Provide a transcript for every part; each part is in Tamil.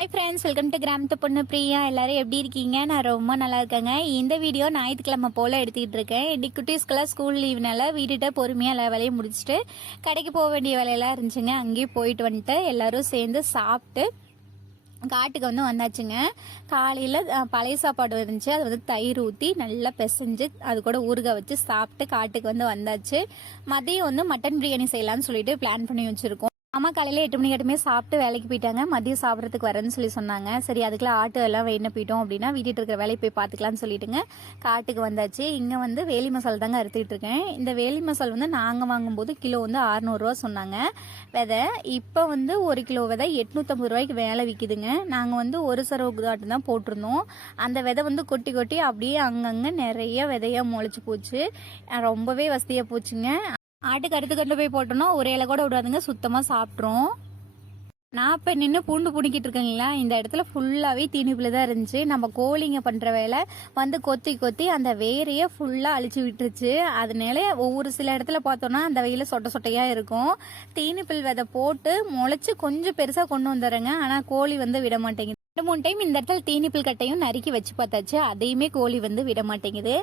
ஹாய் ஃப்ரெண்ட்ஸ், வெல்கம் டு கிராமத்து பொண்ணு பிரியா. எல்லாரும் எப்படி இருக்கீங்க? நான் ரொம்ப நல்லா இருக்கேங்க. இந்த வீடியோ ஞாயிற்றுக்கிழமை போல் எடுத்துக்கிட்டு இருக்கேன். இன்னைக்கு குட்டீஸ்க்கெல்லாம் ஸ்கூல் லீவ்னால வீட்டுகிட்ட பொறுமையாக எல்லா வேலையும் முடிச்சுட்டு கடைக்கு போக வேண்டிய வேலையெல்லாம் இருந்துச்சுங்க. அங்கேயும் போயிட்டு வந்துட்டு எல்லாரும் சேர்ந்து சாப்பிட்டு காட்டுக்கு வந்தாச்சுங்க. காலையில் பழைய சாப்பாடு இருந்துச்சு, அது தயிர் ஊற்றி நல்லா பிசைஞ்சு அது கூட ஊறுகாய் வச்சு சாப்பிட்டு காட்டுக்கு வந்தாச்சு. மதியம் மட்டன் பிரியாணி செய்யலான்னு சொல்லிட்டு பிளான் பண்ணி வச்சுருக்கோம். அம்மா காலையில் 8 மணி கட்டுமே சாப்பிட்டு வேலைக்கு போயிட்டாங்க. மதியம் சாப்பிட்றதுக்கு வரேன்னு சொன்னாங்க. சரி, அதுக்கெல்லாம் ஆட்டு எல்லாம் வெயின போயிட்டோம் அப்படின்னா வீட்டில் இருக்கிற வேலையை போய் பார்த்துக்கலான்னு சொல்லிட்டுங்க காட்டுக்கு வந்தாச்சு. இங்கே வேலி மசால் தாங்க அறுத்துக்கிட்டு இருக்கேன். இந்த வேலி மசால் நாங்கள் வாங்கும்போது கிலோ 600 சொன்னாங்க விதை. இப்போ 1 கிலோ விதை 850 ரூபாய்க்கு வேலை விற்கிதுங்க. நாங்கள் ஒரு சரவுக்கு தாட்டு தான் போட்டிருந்தோம். அந்த விதை கொட்டி கொட்டி அப்படியே அங்கங்கே நிறைய விதையாக முளைச்சி போச்சு. ரொம்பவே வசதியாக போச்சுங்க. ஆட்டுக்கு அடுத்து கொண்டு போய் போட்டோன்னா ஒரு இலை கூட விடாதுங்க, சுத்தமாக சாப்பிட்ரும். நான் இப்போ நின்று பூண்டு பிடிக்கிட்டு இருக்கேங்களா, இந்த இடத்துல ஃபுல்லாகவே தீனிப்புல தான் இருந்துச்சு. நம்ம கோழிங்க பண்ணுற வேலை கொத்தி கொத்தி அந்த வேரையே ஃபுல்லாக அழிச்சு விட்டுருச்சு. அதனால ஒவ்வொரு சில இடத்துல பார்த்தோன்னா அந்த வெயில சொட்டை சொட்டையாக இருக்கும். தீனிப்புல் விதை போட்டு முளைச்சி கொஞ்சம் பெருசாக கொண்டு வந்துடுறேங்க. ஆனால் கோழி விட மாட்டேங்குது. 2-3 டைம் இந்த இடத்துல தீனிப்புல் கட்டையும் நறுக்கி வச்சு பார்த்தாச்சு, அதையுமே கோழி விட மாட்டேங்குது.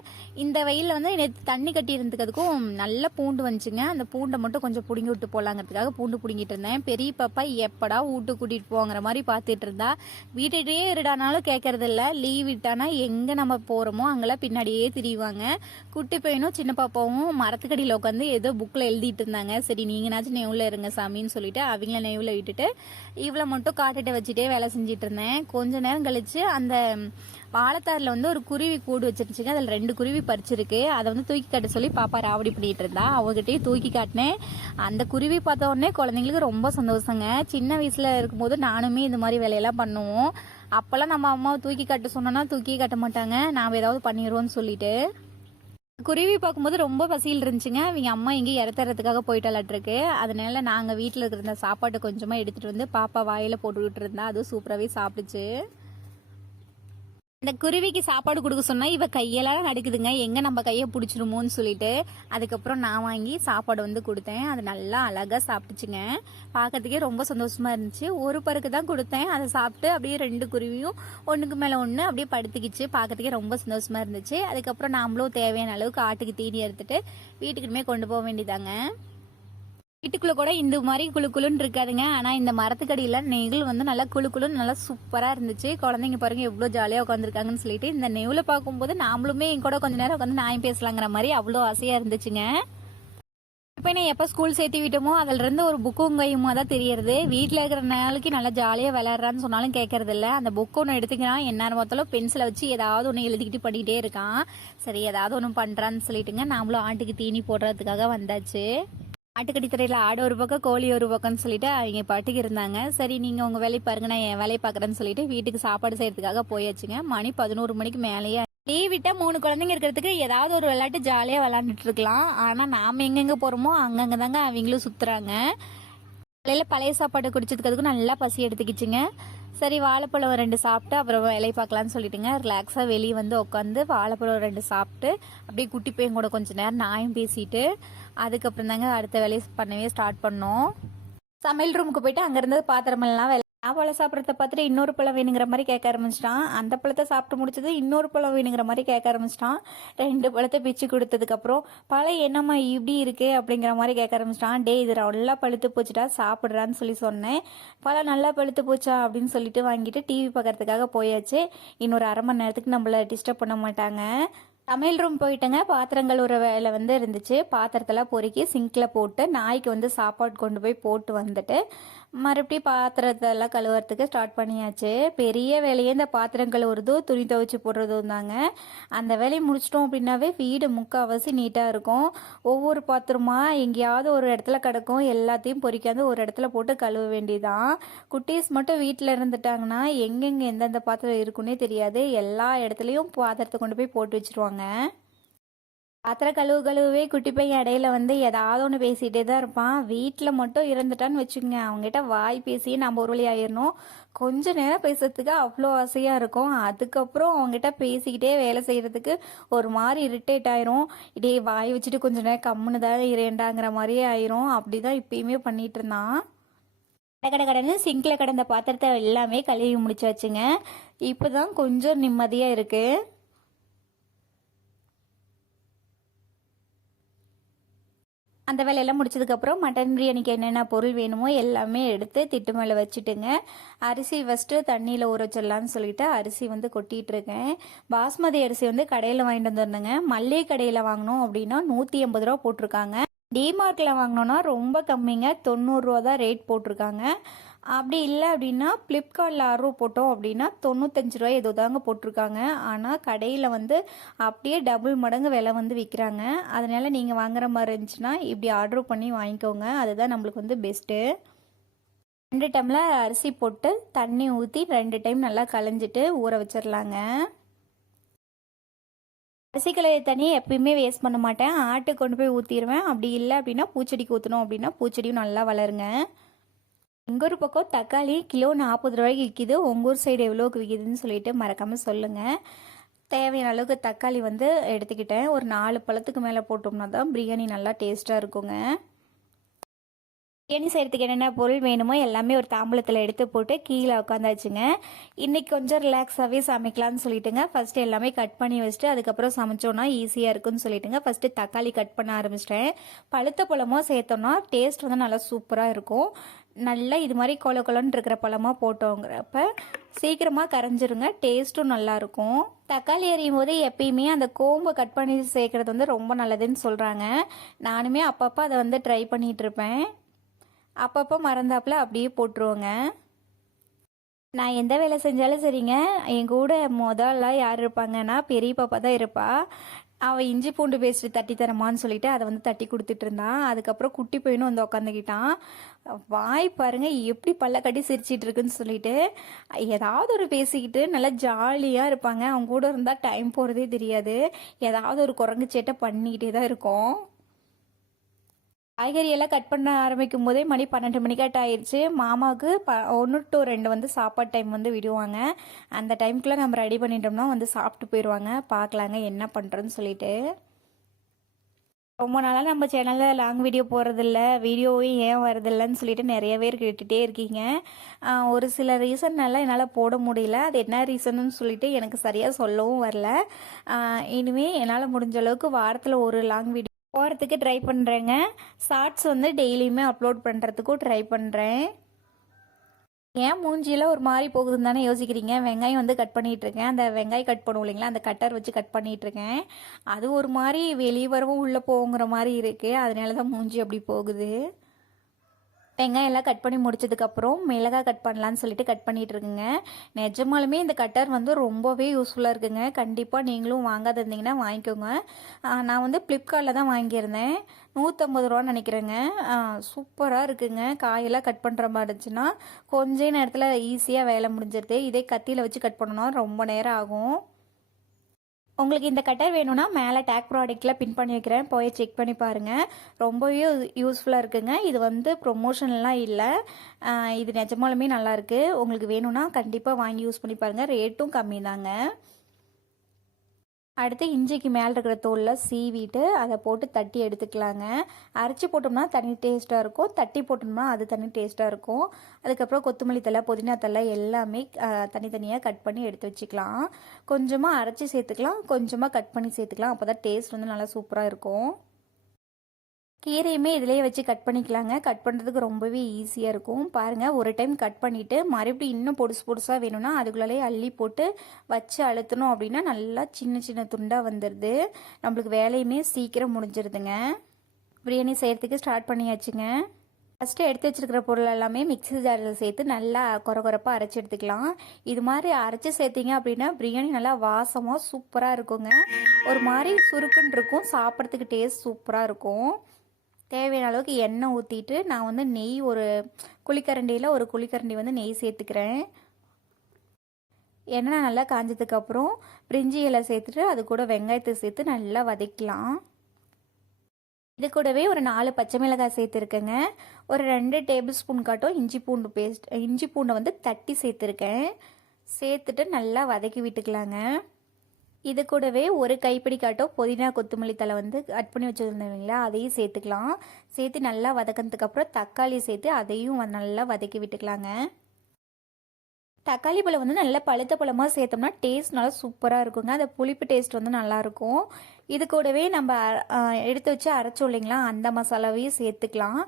இந்த வெயிலில் நேற்று தண்ணி கட்டி இருந்துக்கிறதுக்கும் நல்ல பூண்டு வந்துச்சுங்க. அந்த பூண்டை மட்டும் கொஞ்சம் பிடுங்கி விட்டு போகலாங்கிறதுக்காக பூண்டு பிடுங்கிட்டு இருந்தேன். பெரிய பாப்பா எப்படா வீட்டு கூட்டிகிட்டு போங்கிற மாதிரி பார்த்துட்டு இருந்தா. வீட்டுகிட்டே இருடானாலும் கேட்கறது இல்லை. லீவ் விட்டானா எங்கே நம்ம போகிறோமோ அங்கெல்லாம் பின்னாடியே திரிவாங்க. குட்டி பையனும் சின்ன பாப்பாவும் மரத்துக்கடியில் உட்காந்து ஏதோ புக்கில் எழுதிட்டு இருந்தாங்க. சரி, நீங்கனாச்சும் நெவுல இருங்க சாமின்னு சொல்லிட்டு அவங்கள நெவுல விட்டுட்டு இவ்வளோ மட்டும் காட்டுகிட்ட வச்சுட்டே வேலை செஞ்சுட்டு இருந்தேன். கொஞ்ச நேரம் கழிச்சு அந்த வாழைத்தாரில் ஒரு குருவி கூடு வச்சிருச்சுங்க. அதில் 2 குருவி பறிச்சிருக்கு. அதை தூக்கி காட்ட சொல்லி பாப்பா ராவடி பண்ணிட்டு இருந்தா. அவங்ககிட்டயே தூக்கி காட்டினேன். அந்த குருவி பார்த்த உடனே குழந்தைங்களுக்கு ரொம்ப சந்தோஷங்க. சின்ன வயசுல இருக்கும்போது நானுமே இந்த மாதிரி வேலையெல்லாம் பண்ணுவோம். அப்போல்லாம் நம்ம அம்மாவை தூக்கி காட்ட சொன்னோன்னா தூக்கி காட்ட மாட்டாங்க, நாம் ஏதாவது பண்ணிடுவோம்னு சொல்லிட்டு. குருவி பார்க்கும்போது ரொம்ப பசியில் இருந்துச்சுங்க. அவங்க அம்மா எங்கேயும் இறத்துறதுக்காக போயிட்டாலாட்டிருக்கு. அதனால நாங்கள் வீட்டில் இருக்கிற சாப்பாடு கொஞ்சமாக எடுத்துகிட்டு பாப்பா வாயில் போட்டுக்கிட்டு இருந்தா. அதுவும் சூப்பராகவே சாப்பிடுச்சு. இந்த குருவிக்கு சாப்பாடு கொடுக்க சொன்னால் இவ கையெல்லாம் நடுக்குதுங்க, எங்கே நம்ம கையை பிடிச்சிருமோன்னு சொல்லிட்டு. அதுக்கப்புறம் நான் வாங்கி சாப்பாடு கொடுத்தேன். அது நல்லா அழகாக சாப்பிட்டுச்சுங்க. பார்க்கறதுக்கே ரொம்ப சந்தோஷமா இருந்துச்சு. ஒரு பருக்கு தான் கொடுத்தேன், அதை சாப்பிட்டு அப்படியே 2 குருவியும் ஒன்றுக்கு மேலே ஒன்று அப்படியே படுத்துக்கிச்சு. பார்க்கறதுக்கே ரொம்ப சந்தோஷமா இருந்துச்சு. அதுக்கப்புறம் நாமளும் தேவையான அளவுக்கு ஆட்டுக்கு தீனி எடுத்துட்டு வீட்டுக்குமே கொண்டு போக வேண்டியதாங்க. வீட்டுக்குள்ள கூட இந்த மாதிரி குழுன்னு இருக்காதுங்க. ஆனா இந்த மரத்துக்கடியில நெகிழ் நல்லா குழுன்னு நல்லா சூப்பரா இருந்துச்சு. குழந்தைங்க பாருங்க எவ்வளவு ஜாலியா உட்காந்துருக்காங்கன்னு சொல்லிட்டு இந்த நெவுல பார்க்கும்போது நாமளுமே என் கூட கொஞ்ச நேரம் உட்காந்து நாயும் பேசலாங்கிற மாதிரி அவ்வளோ ஆசையா இருந்துச்சுங்க. இப்போ நான் எப்போ ஸ்கூல் சேர்த்து விட்டோமோ அதுல இருந்து ஒரு புக்கும் கையுமா தான் தெரியறது. வீட்டில் இருக்கிற நாளைக்கு நல்லா ஜாலியாக விளையாடுறான்னு சொன்னாலும் கேட்கறது இல்லை. அந்த புக்கு ஒன்று எடுத்துக்கிறான், எந்நேரம் பார்த்தாலும் பென்சிலை வச்சு ஏதாவது ஒன்று எழுதிக்கிட்டு பண்ணிக்கிட்டே இருக்கான். சரி, ஏதாவது ஒன்று பண்ணுறான்னு சொல்லிட்டுங்க நாமளும் ஆட்டுக்கு தீனி போடுறதுக்காக வந்தாச்சு. ஆட்டுக்கடி துறையில் ஆடு ஒரு பக்கம் கோழி ஒரு பக்கம்னு சொல்லிட்டு அவங்க பாட்டுக்கு இருந்தாங்க. சரி, நீங்கள் உங்கள் வேலையை பாருங்க, நான் என் வேலையை பார்க்குறேன்னு சொல்லிட்டு வீட்டுக்கு சாப்பாடு செய்யறதுக்காக போயாச்சுங்க. மணி 11 மணிக்கு மேலேயே. லீவ் விட்டால் 3 குழந்தைங்க இருக்கிறதுக்கு ஏதாவது ஒரு விளையாட்டு ஜாலியாக விளாண்டுட்டு இருக்கலாம். ஆனால் நாம் எங்கெங்கே போகிறோமோ அங்கங்கே தாங்க அவங்களும் சுற்றுறாங்க. காலையில் பழைய சாப்பாடு குடிச்சதுக்கு நல்லா பசி எடுத்துக்கிச்சுங்க. சரி, வாழைப்பழம் 2 சாப்பிட்டு அப்புறம் வேலையை பார்க்கலான்னு சொல்லிட்டுங்க ரிலாக்ஸாக வெளியே உட்காந்து வாழைப்பழம் 2 சாப்பிட்டு அப்படியே குட்டி பையன் கூட கொஞ்சம் நேரம் நாயும் பேசிட்டு அதுக்கப்புறம் தாங்க அடுத்த வேலையை பண்ணவே ஸ்டார்ட் பண்ணோம். சமையல் ரூமுக்கு போயிட்டு அங்கே இருந்தது பாத்திரமெல்லாம் பழம் சாப்பிட்றத பார்த்துட்டு இன்னொரு பழம் வேணுங்கிற மாதிரி கேட்க ஆரம்பிச்சிட்டான். அந்த பழத்தை சாப்பிட்டு முடிச்சது இன்னொரு பழம் வேணுங்கிற மாதிரி கேட்க ஆரம்பிச்சிட்டான். 2 பழத்தை பிச்சு கொடுத்ததுக்கப்புறம் பழம் என்னம்மா இப்படி இருக்கு அப்படிங்கிற மாதிரி கேட்க ஆரம்பிச்சிட்டான். டே, இது நல்லா பழுத்து போச்சுட்டா, சாப்பிட்றான்னு சொன்னேன். பழம் நல்லா பழுத்து போச்சா அப்படின்னு சொல்லிட்டு வாங்கிட்டு டிவி பார்க்கறதுக்காக போயாச்சு. இன்னொரு அரை மணி நேரத்துக்கு நம்மள டிஸ்டர்ப் பண்ண மாட்டாங்க. சமையல் ரூம் போயிட்டேங்க. பாத்திரங்கள் ஒரு வேலை இருந்துச்சு. பாத்திரத்தெல்லாம் பொறுக்கி சிங்கில் போட்டு நாய்க்கு சாப்பாடு கொண்டு போய் போட்டு வந்துட்டு மறுபடியும் பாத்திரத்தெல்லாம் கழுவுறதுக்கு ஸ்டார்ட் பண்ணியாச்சு. பெரிய வேலையே இந்த பாத்திரம் கழுவுறதும் துணி துவைச்சி போடுறதும் தாங்க. அந்த வேலையை முடிச்சிட்டோம் அப்படின்னாவே வீடு முக்கால்வாசி நீட்டாக இருக்கும். ஒவ்வொரு பாத்திரமா எங்கேயாவது ஒரு இடத்துல கிடக்கும், எல்லாத்தையும் பொறிக்காந்து ஒரு இடத்துல போட்டு கழுவ வேண்டியதான். குட்டீஸ் மட்டும் வீட்டில் இருந்துட்டாங்கன்னா எங்கெங்கே எந்தெந்த பாத்திரம் இருக்குன்னே தெரியாது. எல்லா இடத்துலையும் பாத்திரத்தை கொண்டு போய் போட்டு வச்சிருவாங்க. பாத்திரம் கழுவுவே குட்டி பையன் இடையில ஏதாவது ஒன்று பேசிகிட்டே தான் இருப்பான். வீட்டில் மட்டும் இருந்துட்டான்னு வச்சுக்கோங்க, அவங்ககிட்ட வாய் பேசி நம்ம ஒரு வழி ஆயிடணும். கொஞ்ச நேரம் பேசுறதுக்கு அவ்வளோ ஆசையாக இருக்கும். அதுக்கப்புறம் அவங்ககிட்ட பேசிக்கிட்டே வேலை செய்கிறதுக்கு ஒரு மாதிரி இரிட்டேட் ஆயிரும். இதே வாய் வச்சுட்டு கொஞ்ச நேரம் கம்முன்னு தான் இரேண்டாங்கிற மாதிரியே ஆயிரும். அப்படி தான் இப்பயுமே பண்ணிட்டு இருந்தான். கடன்னு சிங்கில் கடந்த பாத்திரத்தை எல்லாமே கழுவி முடிச்சாச்சுங்க. இப்போ தான் கொஞ்சம் நிம்மதியாக இருக்குது. அந்த வேலையெல்லாம் முடிச்சதுக்கப்புறம் மட்டன் பிரியாணிக்கு என்னென்ன பொருள் வேணுமோ எல்லாமே எடுத்து திட்டு மேலே வச்சுட்டுங்க. அரிசி ஃபஸ்ட்டு தண்ணியில் ஊற வச்சிடலான்னு சொல்லிட்டு அரிசி வந்து கொட்டிகிட்ருக்கேன். பாஸ்மதி அரிசி வந்து கடையில் வாங்கிட்டு வந்துருந்தேங்க. மல்லிகை கடையில் வாங்கினோம் அப்படின்னா 180 ரூபா போட்டிருக்காங்க. டிமார்ட்டில் வாங்கினோன்னா ரொம்ப கம்மிங்க, 90 ரூபா தான் ரேட் போட்டிருக்காங்க. அப்படி இல்லை அப்படின்னா ஃப்ளிப்கார்ட்டில் ஆர்டர் போட்டோம் அப்படின்னா 95 ரூபாய் ஏதோ தாங்க போட்டிருக்காங்க. ஆனால் கடையில் வந்து அப்படியே டபுள் மடங்கு விலை வந்து விற்கிறாங்க. அதனால் நீங்கள் வாங்குற மாதிரி இருந்துச்சுன்னா இப்படி ஆர்டர் பண்ணி வாங்கிக்கோங்க, அதுதான் நம்மளுக்கு வந்து பெஸ்ட்டு. 2 டம்ளர் அரிசி போட்டு தண்ணி ஊற்றி 2 டைம் நல்லா களைஞ்சிட்டு ஊற வச்சிடலாங்க. அரிசி களைய தண்ணி எப்பயுமே வேஸ்ட் பண்ண மாட்டேன், ஆட்டுக்கு கொண்டு போய் ஊற்றிடுவேன். அப்படி இல்லை அப்படின்னா பூச்செடிக்கு ஊற்றணும் அப்படின்னா பூச்செடியும் நல்லா வளருங்க. எங்கள் ஊர் பக்கம் தக்காளி கிலோ 40 ரூபாய்க்கு விற்கிது. உங்கள் ஊர் சைடு எவ்வளோக்கு விற்கிதுன்னு சொல்லிட்டு மறக்காமல் சொல்லுங்கள். தேவையான அளவுக்கு தக்காளி வந்து எடுத்துக்கிட்டேன். ஒரு 4 பழத்துக்கு மேலே போட்டோம்னா தான் பிரியாணி நல்லா டேஸ்ட்டாக இருக்குங்க. பிரியாணி செய்கிறதுக்கு என்னென்ன பொருள் வேணுமோ எல்லாமே ஒரு தாம்பூலத்தில் எடுத்து போட்டு கீழே உட்காந்தாச்சுங்க. இன்றைக்கி கொஞ்சம் ரிலாக்ஸாகவே சமைக்கலான்னு சொல்லிட்டுங்க ஃபஸ்ட்டு எல்லாமே கட் பண்ணி வச்சுட்டு அதுக்கப்புறம் சமைச்சோன்னா ஈஸியாக இருக்குன்னு சொல்லிட்டுங்க ஃபஸ்ட்டு தக்காளி கட் பண்ண ஆரம்பிச்சிட்டேன். பழுத்த பழமோ சேர்த்தோன்னா டேஸ்ட் வந்து நல்லா சூப்பராக இருக்கும். நல்லா இது மாதிரி கொல கொலன்னு இருக்கிற பழமாக போட்டோங்கிறப்ப சீக்கிரமாக கரைஞ்சிருங்க, டேஸ்ட்டும் நல்லாயிருக்கும். தக்காளி எறியும் போது எப்பயுமே அந்த கோம்பை கட் பண்ணி சேர்க்குறது வந்து ரொம்ப நல்லதுன்னு சொல்கிறாங்க. நானுமே அப்பப்போ அதை வந்து ட்ரை பண்ணிகிட்ருப்பேன். அப்பப்போ மறந்தாப்புல அப்படியே போட்டுருவோங்க. நான் எந்த வேலை செஞ்சாலும் சரிங்க, என் கூட முதல்ல யார் இருப்பாங்கன்னா பெரிய பாப்பா தான் இருப்பா. அவள் இஞ்சி பூண்டு பேஸ்ட்டு தட்டி தரமான்னு சொல்லிட்டு அதை வந்து தட்டி கொடுத்துட்டு இருந்தான். அதுக்கப்புறம் குட்டி பையனும் வந்து உட்காந்துக்கிட்டான். வாய் பாருங்க எப்படி பல்ல கட்டி சிரிச்சிட்டு இருக்குன்னு சொல்லிட்டு ஏதாவது ஒரு பேசிக்கிட்டு நல்லா ஜாலியாக இருப்பாங்க. அவங்க கூட இருந்தால் டைம் போகிறதே தெரியாது. ஏதாவது ஒரு குரங்கு சேட்டை பண்ணிக்கிட்டே தான் இருக்கும். காய்கறியெல்லாம் கட் பண்ண ஆரம்பிக்கும் போதே மணி 12 மணிக்காட்ட ஆயிடுச்சு. மாமாவுக்கு 1 to 2 வந்து சாப்பாடு டைம் வந்து விடுவாங்க. அந்த டைமுக்குள்ளே நம்ம ரெடி பண்ணிட்டோம்னா வந்து சாப்பிட்டு போயிடுவாங்க. பார்க்கலாங்க என்ன பண்ணுறோன்னு சொல்லிட்டு. ரொம்ப நாளாக நம்ம சேனலில் லாங் வீடியோ போடுறதில்ல, வீடியோவே ஏன் வரதில்லைன்னு சொல்லிட்டு நிறைய பேர் கேட்டுகிட்டே இருக்கீங்க. ஒரு சில ரீசன்னால என்னால் போட முடியல. அது என்ன ரீசன்னு சொல்லிட்டு எனக்கு சரியாக சொல்லவும் வரல. இனிமேல் என்னால் முடிஞ்ச அளவுக்கு வாரத்தில் ஒரு லாங் வீடியோ போகிறதுக்கு ட்ரை பண்ணுறேங்க. ஷார்ட்ஸ் வந்து டெய்லியுமே அப்லோட் பண்ணுறதுக்கும் ட்ரை பண்ணுறேன். ஏன் மூஞ்சியில் ஒரு மாதிரி போகுதுன்னு தானே யோசிக்கிறீங்க. வெங்காயம் வந்து கட் பண்ணிகிட்ருக்கேன். அந்த வெங்காயம் கட் பண்ணுவோம் இல்லைங்களா, அந்த கட்டர் வச்சு கட் பண்ணிகிட்ருக்கேன். அது ஒரு மாதிரி வெளியே வரவும் உள்ளே போங்கிற மாதிரி இருக்குது. அதனால தான் மூஞ்சி அப்படி போகுது. வெங்காயம் எல்லாம் கட் பண்ணி முடிச்சதுக்கப்புறம் மிளகாய் கட் பண்ணலான்னு சொல்லிட்டு கட் பண்ணிகிட்டு இருக்குங்க. நிஜமாலுமே இந்த கட்டர் வந்து ரொம்பவே யூஸ்ஃபுல்லாக இருக்குங்க. கண்டிப்பாக நீங்களும் வாங்காத இருந்தீங்கன்னா வாங்கிக்கோங்க. நான் வந்து ஃப்ளிப்கார்ட்டில் தான் வாங்கியிருந்தேன். 150 ரூபான்னு நினைக்கிறேங்க. சூப்பராக இருக்குங்க. காயெல்லாம் கட் பண்ணுற மாதிரி இருந்துச்சுன்னா கொஞ்ச நேரத்தில் ஈஸியாக வேலை முடிஞ்சிருது. இதே கத்தியில் வச்சு கட் பண்ணணும்னா ரொம்ப நேரம் ஆகும். உங்களுக்கு இந்த கட்டர் வேணும்னா மேலே டேக் ப்ராடக்ட்டில் பின் பண்ணி வைக்கிறேன், போய் செக் பண்ணி பாருங்கள். ரொம்பவே யூஸ்ஃபுல்லாக இருக்குங்க. இது வந்து ப்ரொமோஷன்லாம் இல்லை, இது நிஜமாலுமே நல்லாயிருக்கு. உங்களுக்கு வேணும்னா கண்டிப்பாக வாங்கி யூஸ் பண்ணி பாருங்கள், ரேட்டும் கம்மி தாங்க. அடுத்து இஞ்சிக்கு மேலே இருக்கிற தோலில் சீவிட்டு அதை போட்டு தட்டி எடுத்துக்கலாங்க. அரைச்சி போட்டோம்னா தனி டேஸ்ட்டாக இருக்கும், தட்டி போட்டோம்னா அது தனி டேஸ்ட்டாக இருக்கும். அதுக்கப்புறம் கொத்தமல்லி தழை, புதினா தழை எல்லாமே தனித்தனியாக கட் பண்ணி எடுத்து வச்சுக்கலாம். கொஞ்சமாக அரைச்சி சேர்த்துக்கலாம், கொஞ்சமாக கட் பண்ணி சேர்த்துக்கலாம். அப்போ தான் டேஸ்ட் வந்து நல்லா சூப்பராக இருக்கும். கீரையுமே இதிலேயே வச்சு கட் பண்ணிக்கலாங்க. கட் பண்ணுறதுக்கு ரொம்பவே ஈஸியாக இருக்கும். பாருங்கள், ஒரு டைம் கட் பண்ணிவிட்டு மறுபடியும் இன்னும் பொடுசாக வேணும்னா அதுக்குள்ளே அள்ளி போட்டு வச்சு அழுத்தணும் அப்படின்னா நல்லா சின்ன சின்ன துண்டாக வந்துடுது. நம்மளுக்கு வேலையுமே சீக்கிரம் முடிஞ்சிருதுங்க. பிரியாணி செய்கிறதுக்கு ஸ்டார்ட் பண்ணியாச்சுங்க. ஃபஸ்ட்டு எடுத்து வச்சுருக்கிற பொருள் எல்லாமே மிக்ஸி ஜாரில் சேர்த்து நல்லா கொரப்பாக அரைச்சி எடுத்துக்கலாம். இது மாதிரி அரைச்சி சேர்த்திங்க அப்படின்னா பிரியாணி நல்லா வாசமாக சூப்பராக இருக்குங்க. ஒரு மாதிரி சுருக்குன்னு இருக்கும், சாப்பிட்றதுக்கு டேஸ்ட் சூப்பராக இருக்கும். தேவையான அளவுக்கு எண்ணெய் ஊற்றிட்டு நான் வந்து நெய் ஒரு குழிக்கரண்டியில் ஒரு குழிக்கரண்டி வந்து நெய் சேர்த்துக்கிறேன். எண்ணெய் நல்லா காஞ்சதுக்கப்புறம் பிரிஞ்சி இலை சேர்த்துட்டு அது கூட வெங்காயத்தை சேர்த்து நல்லா வதக்கலாம். இது கூடவே ஒரு 4 பச்சை மிளகாய் சேர்த்துருக்கேங்க. ஒரு 2 டேபிள் ஸ்பூன் காட்டும் இஞ்சி பூண்டை வந்து தட்டி சேர்த்துருக்கேன். சேர்த்துட்டு நல்லா வதக்கி விட்டுக்கலாங்க. இது கூடவே ஒரு கைப்பிடி காட்டும் புதினா கொத்தமல்லி தழை வந்து கட் பண்ணி வச்சுருந்தோம் இல்லைங்களா, அதையும் சேர்த்துக்கலாம். சேர்த்து நல்லா வதக்கினதுக்கு அப்புறம் தக்காளி சேர்த்து அதையும் நல்லா வதக்கி விட்டுக்கலாங்க. தக்காளி பழம் வந்து நல்லா பழுத்த பழமாக சேர்த்தோம்னா டேஸ்ட் நல்லா சூப்பராக இருக்குங்க. அந்த புளிப்பு டேஸ்ட் வந்து நல்லாயிருக்கும். இது கூடவே நம்ம எடுத்து வச்சு அரைச்சோம் இல்லைங்களா, அந்த மசாலாவையும் சேர்த்துக்கலாம்.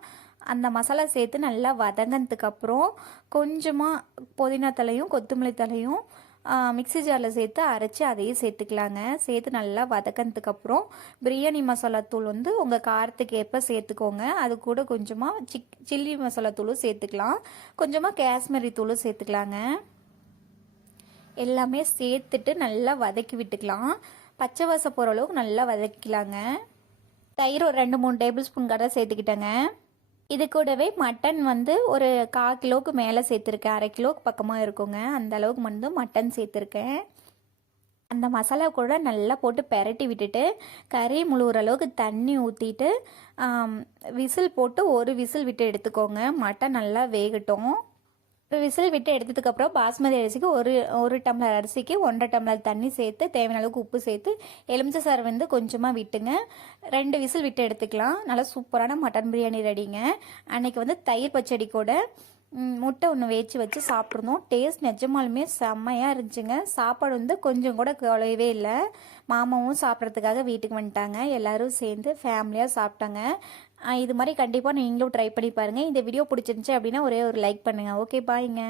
அந்த மசாலா சேர்த்து நல்லா வதங்கினதுக்கப்புறம் கொஞ்சமாக புதினா தலையும் கொத்தமல்லி தலையும் மிக்ஸி ஜாரில் சேர்த்து அரைச்சி அதையும் சேர்த்துக்கலாங்க. சேர்த்து நல்லா வதக்கினதுக்கப்புறம் பிரியாணி மசாலா தூள் வந்து உங்கள் காரத்துக்கு ஏற்ப சேர்த்துக்கோங்க. அது கூட கொஞ்சமாக சில்லி மசாலா தூளும் சேர்த்துக்கலாம். கொஞ்சமாக காஷ்மீரி தூளும் சேர்த்துக்கலாங்க. எல்லாமே சேர்த்துட்டு நல்லா வதக்கி விட்டுக்கலாம். பச்சை வாசம் போகிற அளவுக்கு நல்லா வதக்கிக்கலாங்க. தயிர் ஒரு 2-3 டேபிள் ஸ்பூன் கடை சேர்த்துக்கிட்டேங்க. இது கூடவே மட்டன் வந்து ஒரு 1/4 கிலோவுக்கு மேலே சேர்த்துருக்கேன். 1/2 கிலோவுக்கு பக்கமாக இருக்குங்க. அந்த அளவுக்கு வந்து மட்டன் சேர்த்துருக்கேன். அந்த மசாலா கூட நல்லா போட்டு பெரட்டி விட்டுட்டு கறி முழுகிற அளவுக்கு தண்ணி ஊற்றிட்டு விசில் போட்டு ஒரு விசில் விட்டு எடுத்துக்கோங்க. மட்டன் நல்லா வேகட்டும். ஒரு விசில் விட்டு எடுத்ததுக்கப்புறம் பாஸ்மதி அரிசிக்கு ஒரு டம்ளர் அரிசிக்கு 1.5 டம்ளர் தண்ணி சேர்த்து தேவையான அளவுக்கு உப்பு சேர்த்து எலுமிச்சை சாறு வந்து கொஞ்சமாக விட்டுங்க. 2 விசில் விட்டு எடுத்துக்கலாம். நல்லா சூப்பரான மட்டன் பிரியாணி ரெடிங்க. அன்றைக்கி வந்து தயிர் பச்சடி கூட முட்டை ஒன்று வேச்சு வச்சு சாப்பிட்ருந்தோம். டேஸ்ட் நிஜமாலுமே செம்மையாக இருந்துச்சுங்க. சாப்பாடு வந்து கொஞ்சம் கூட குறையவே இல்லை. மாமாவும் சாப்பிட்றதுக்காக வீட்டுக்கு வந்துட்டாங்க. எல்லோரும் சேர்ந்து ஃபேமிலியாக சாப்பிட்டாங்க. இது மாதிரி கண்டிப்பாக நீங்களும் ட்ரை பண்ணி பாருங்கள். இந்த வீடியோ பிடிச்சிருந்துச்சி அப்படின்னா ஒரே ஒரு லைக் பண்ணுங்கள். ஓகே, பாய்ங்க.